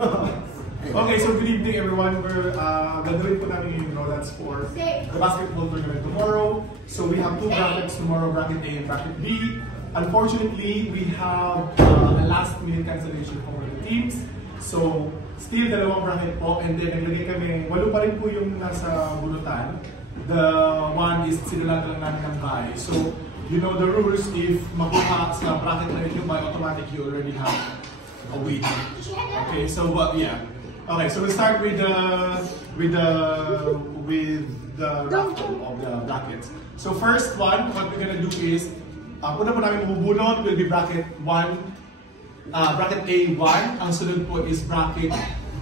Okay, so good evening everyone. We're gagawin po namin yung Rolands for the basketball tournament tomorrow. So we have two brackets tomorrow, bracket A and bracket B. Unfortunately, we have a last minute cancellation for the teams. So still dalawang bracket po, and then naglagay kami, 8 pa rin po yung nasa bulutan. The one is sinilag lang namin ng bye. So you know the rules, if makuha sa bracket na rin yung bye, automatic you already have a win. Okay, so yeah. Okay, so we start with the raffle of the brackets. So first one, what we're gonna do is, una po namin mabubunot will be bracket 1, bracket A1. Ang sunod po is bracket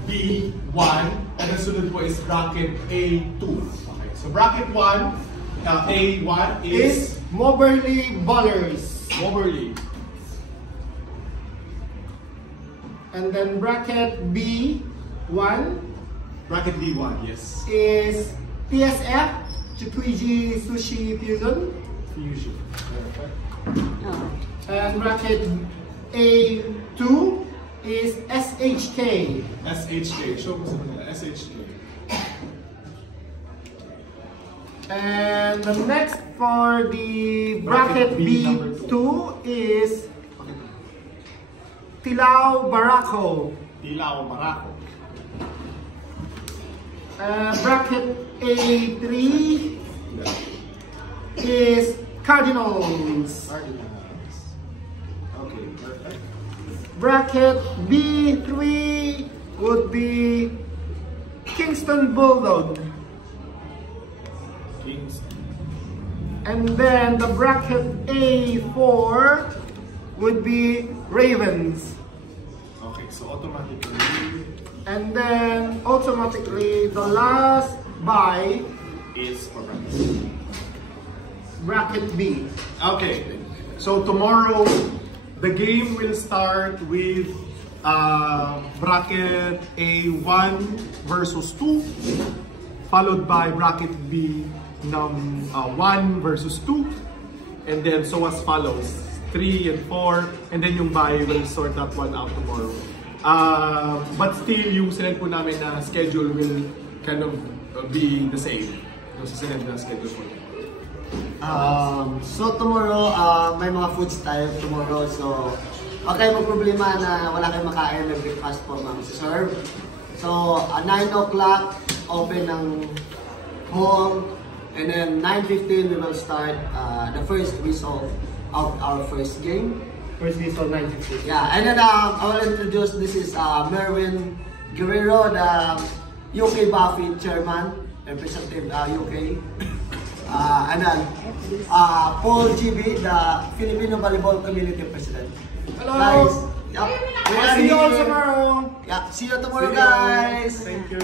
B1, and ang sunod po is bracket A2. Okay, so bracket 1, A1 is Moberly Ballers. Moberly. And then bracket B1. Bracket B1, yes. Is TSF, Chukuiji Sushi Fusion. Fusion. And bracket A2 is SHK. SHK. Show mo sa kanila. SHK. And the next for the bracket B2 is Tilao Barako. Tilao Barako. Bracket A3 is Cardinals. Okay, perfect. Bracket B3 would be Kingston Bulldog. Kingston. And then the bracket A4 would be Ravens. Okay, so automatically And then automatically the last buy is for bracket B. Okay, so tomorrow the game will start with bracket A1 versus 2, followed by bracket B 1 versus 2, and then so as follows, 3 and 4, and then yung bye will sort that one out tomorrow. But still, yung sinend po namin na schedule will kind of be the same. Yung sinend na schedule po. So tomorrow, may mga foods tayo tomorrow. So, wag kayong problema na wala kayong makain ng breakfast po mga serve. So, 9 o'clock, open ng home. And then 9:15 we will start the first whistle of our first game. First whistle 9:50. Yeah, and then I will introduce, this is Merwin Guerrero, the UK Buffy chairman, representative UK. And then Paul GB, the Filipino Volleyball Community President. Hello! Guys, yeah, See you all tomorrow! Yeah, see you tomorrow, guys! Thank you!